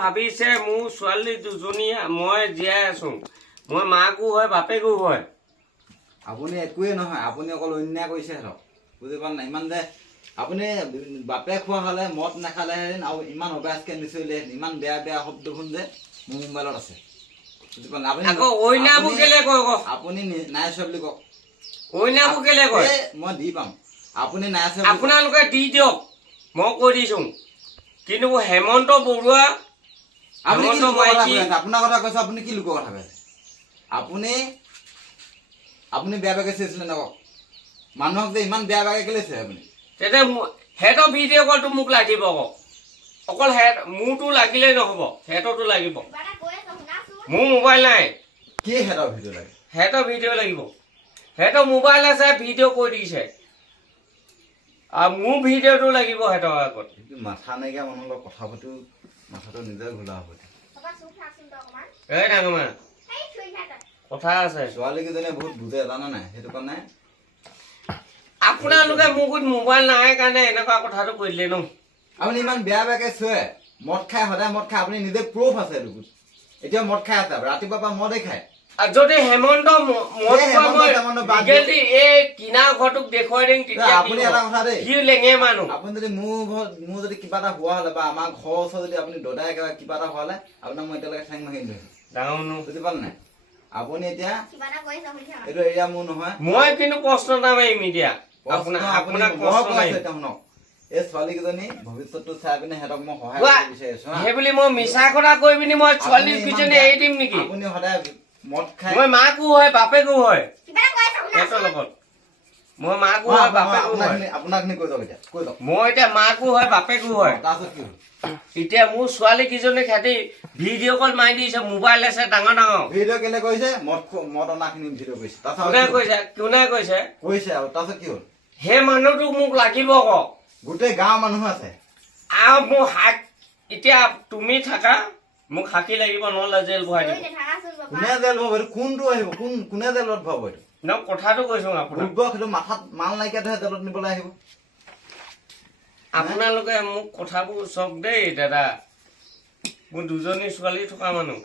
ভাবিছে মোৰ ছোৱালী দুজনী মই জীয়াই আছো মই মাকো হয় বাপেকো হয় আপুনি একোৱে নহয় আপুনি অকল অন্যায় কৰিছে হেৰক বুজি পালে নাই ইমান যে আপুনি বাপেক খোৱা হ'লে মদ নাখালেহেঁতেন আৰু ইমান অভ্যাসকে নিচলিলেহেঁতেন ইমান বেয়া বেয়া শব্দ শুন যে মোৰ মোবাইলত আছে বুজি পালে আপুনি আকৌ অইনাবোৰ কেলে কয় আপুনি নাই চোৱা বুলি কওক অইনাবোৰ কেলে কয় মই দি পাম আপুনি নাই চোৱা আপোনালোকে দি দিয়ক মই কৈ দিছো কিন্তু হেমন্ত বৰুৱা আপোনাৰ কথা কৈছে আপুনি কি লোকৰ কথা কৈছে আপুনি বেয়া বেয়াকে চাইছিলে নকওক মানুহক যে ইমান বেয়া বেয়াকে কেলে চাই আপুনি তেতিয়া সিহঁতৰ ভিডিঅ' কলটো মোক লাগিব অকল মোৰতো লাগিলেই নহ'ব সিহঁতৰতো লাগিব মোৰ মোবাইল নাই কি সিহঁতৰ ভিডিঅ' লাগে সিহঁতৰ ভিডিঅ' লাগিব সিহঁতৰ মোবাইল আছে ভিডিঅ' কৈ দিছে আৰু মোৰ ভিডিঅ'টো লাগিব সিহঁতৰ আগত মাথা নাইকিয়া মানুহৰ লগত কথা পাতো মাথাটো নিজে ঘোলা হ'ব এই ডাঙৰ মা কথা আছে ছোৱালীকেইজনীয়ে বহুত বুজে জানা নাই সেইটো কাৰণে আপোনালোকে মোৰ গুৰিত মোবাইল নাই কাৰণে এনেকুৱা কথাটো কৈ দিলে ন আপুনি ইমান বেয়া বেয়াকে চুৱে মদ খাই সদায় মদ খাই আপুনি নিজে প্ৰুফ আছে দেখোন এতিয়া মদ খাই আছে ৰাতিপুৱাৰ পৰা মদে খায় যদি হেমন্ত এই কিনা ঘৰটোক দেখুৱাই দিম তেতিয়া আপুনি এটা কথা দেই কি লেঙে মানুহ আপুনি যদি মোৰ যদি কিবা এটা হোৱা হ'লে বা আমাৰ ঘৰৰ ওচৰত যদি আপুনি দদাই কিবা এটা হোৱা হ'লে আপোনাক মই এতিয়ালৈকে ঠেং ভাঙি দিলো ডাঙৰ বুজি পালে নাই আপুনি এতিয়া এইটো এৰিয়া মোৰ নহয় মই কিন্তু প্ৰশ্ন এটা মাৰিম এতিয়া আপোনাক এই ছোৱালীকেইজনী ভৱিষ্যতটো চাই পিনে সিহঁতক মই সহায় কৰিব বিচাৰিছো সেই বুলি মই মিছা কথা কৈ পিনি মই ছোৱালীকেইজনী এৰি দিম নেকি আপুনি সদায় মদ খাই মই মাকো হয় বাপেকো হয় সিহঁতৰ লগত মই মাকো হয় বাপেকো হয় আপোনাক কৈ যাওক এতিয়া কৈ যাওক মই এতিয়া মাকো হয় বাপেকো হয় তাৰপিছত কি এতিয়া মোৰ ছোৱালীকেইজনী সিহঁতি ভিডিঅ' কল মাৰি দিছে মোবাইল আছে ডাঙৰ ডাঙৰ ভিডিঅ' কেলে কৰিছে মদ অনাখিনি ভিডিঅ' কৰিছে কোনে কৈছে আৰু তাৰপিছত কি হ'ল সেই মানুহটোক মোক লাগিব আকৌ গোটেই গাঁৱৰ মানুহ আছে আৰু মোৰ হাক এতিয়া তুমি থাকা মোক সাক্ষী লাগিব নহ'লে জেল ভৰাই দিব কোনে জেল ভৰাব কোনটো আহিব কোনে জেলত ভৰাব এইটো ন কথাটো কৈছো আপোনাক সেইটো মাথাত মাল নাইকিয়াটোহে জেলত নিবলৈ আহিব আপোনালোকে মোক কথাবোৰ চাওক দেই দাদা মোৰ দুজনী ছোৱালী থকা মানুহ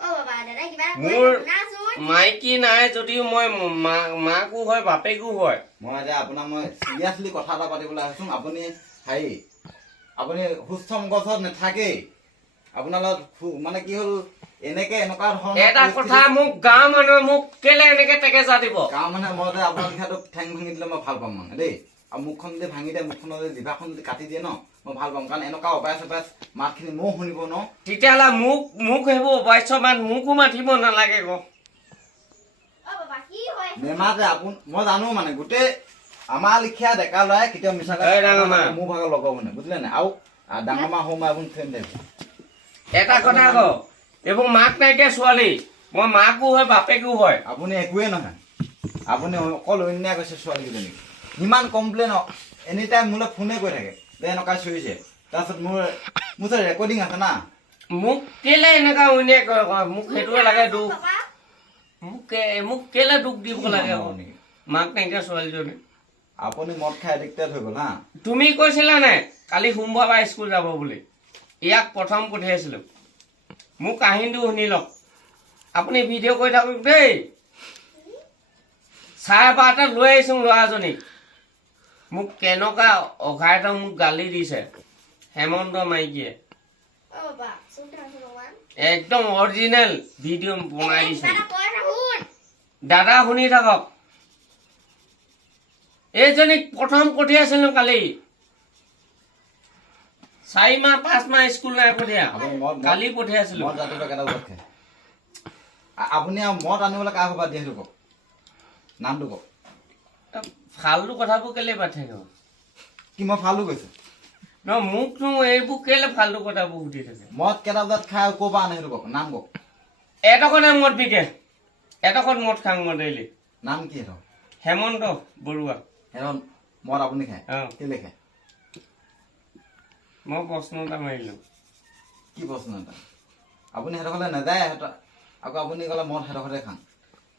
মোৰ মাইকী নাই যদিও মই মাকো হয় বাপেকো হয় মই এতিয়া আপোনাক মই চিৰিয়াছলি কথা এটা পাতিবলৈ আহিছো আপুনি সুস্থ মগজত নাথাকেই আপোনাৰ লগত মানে কি হ'ল এনেকুৱা ধৰণৰ এটা কথা মোক গাঁৱৰ মানুহে মোক কেলে এনেকে টেকেচা দিব গাঁৱৰ মানুহে মই যে আপোনাৰ লিখাটোক ঠেং ভাঙি দিলে মই ভাল পাম মানে দেই আৰু মুখখন যদি ভাঙি দিয়ে মুখখনৰ যদি জিভাখন যদি কাটি দিয়ে ন মই ভাল পাম কাৰণ এনেকুৱা অবাইচ মাতখিনি ময়ো শুনিব ন তেতিয়াহ'লে মোক সেইবোৰ অবাইচ মাত মোকো মাতিব নালাগে ক নেমাতে মই জানো মানে গোটেই আমাৰ লিখীয়া ডেকা ল'ৰাই কেতিয়াও মিছা মোৰ ভাগৰ লগাব মানে বুজিলে নাই আৰু ডাঙৰ মা সৰু মা আপুনি ফ্ৰেম দিব এটা কথা ক এইবোৰ মাক নাইকিয়া ছোৱালী মই মাকো হয় বাপেকো হয় আপুনি একোৱে নহয় আপুনি অকল অন্যায় কৈছে ছোৱালীকেইজনীক ইমান কমপ্লেইন এনি টাইম মোলৈ ফোনে কৰি থাকে যে এনেকুৱা চুৰিছে তাৰপিছত মোৰ ওচৰত ৰেকৰ্ডিং আছে না মোক কেলে এনেকুৱা অন্যায় কৰে মোক সেইটোৱে লাগে দুখ মোক কেলে দুখ দিব লাগে মাক নাইকিয়া ছোৱালীজনী আপুনি মদ খাই এডিক্টেড হৈ গ'ল হা তুমি কৈছিলা নাই কালি সোমবাৰ পৰা স্কুল যাব বুলি ইয়াক প্ৰথম পঠিয়াইছিলো মোক কাহিনীটো শুনি লওক আপুনি ভিডিঅ' কৰি থাকক দেই 12:30 লৈ আহিছো ল'ৰাজনীক মোক কেনেকুৱা অঘাইটা মোক গালি দিছে হেমন্ত মাইকীয়ে একদম অৰিজিনেল ভিডিঅ' বনাই দিছে দাদা শুনি থাকক এইজনীক প্ৰথম পঠিয়াইছিলো কালি 4 মাহ 5 মাহ স্কুল নাই পঠিয়া কালি পঠিয়াইছিলো আপুনি আৰু মদ আনিবলৈ কাৰ ঘৰ দিয়ে কওক নামটো কওক ফাল্টু কথাবোৰ কেলে পাঠে ন কি মই ফাল্টু কৈছো ন মোকনো এইবোৰ কেলে ফাল্টু কথাবোৰ সুধি থাকে মদ কেইটা বজাত খাই ক'ৰ পৰা আনে সেইটো কওক নাম কওক এটকনে মদ বিকে এটকত মদ খাং মই ডেইলি নাম কি সেইটো হেমন্ত বৰুৱা সেইখন মদ আপুনি খায় কেলে খায় মই প্ৰশ্ন এটা মাৰিলো কি প্ৰশ্ন এটা আপুনি সিহঁতৰ ঘৰলৈ নাযায় আকৌ আপুনি ক'লে মদ সিহঁতৰ ঘৰতে খাম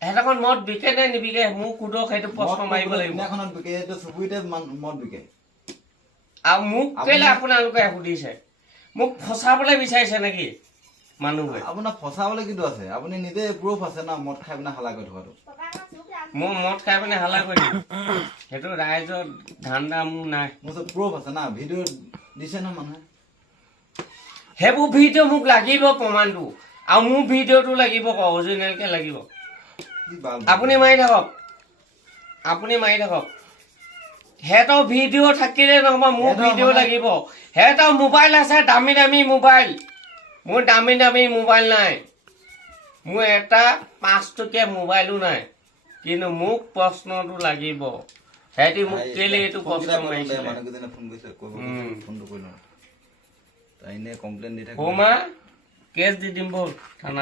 সিহঁতখন মদ বিকে নে নিবিকে মোক সোধক সেইটো প্ৰশ্ন মাৰিব লাগিব দুনিয়াখনত বিকে এইটো চুবুৰীতে মদ বিকে আৰু মোক কেলে আপোনালোকে সুধিছে মোক ফচাবলৈ বিচাৰিছে নেকি মানুহে আপোনাৰ ফচাবলৈ কিটো আছে আপুনি নিজে প্ৰুফ আছে না মদ খাই পিনে হালা কৰি থকাটো মোৰ মদ খাই পিনে হালা কৰি দিম সেইটো ৰাইজৰ ধান্দা মোৰ নাই মোৰ ওচৰত প্ৰুফ আছে না ভিডিঅ' দিছে ন মানুহে সেইবোৰ ভিডিঅ' মোক লাগিব প্ৰমাণটো আৰু মোৰ ভিডিঅ'টো লাগিব অৰিজিনেলকে লাগিব আপুনি মাৰি থাকক সিহঁতৰ ভিডিঅ' থাকিলে নহ'ব মোৰ ভিডিঅ' লাগিব সিহঁতৰ মোবাইল আছে দামী দামী মোবাইল মোৰ দামী দামী মোবাইল নাই মোৰ এটা 5 টকীয়া মোবাইলো নাই কিন্তু মোক প্ৰশ্নটো লাগিব সিহঁতি মোক কেলে এইটো প্ৰশ্ন মাৰিছে মানুহকেইজনে ফোন কৰিছে ফোনটো কৰি লওঁ তাই এনে কমপ্লেইন দি থাকে কেছ দি দিম ব'ল থানা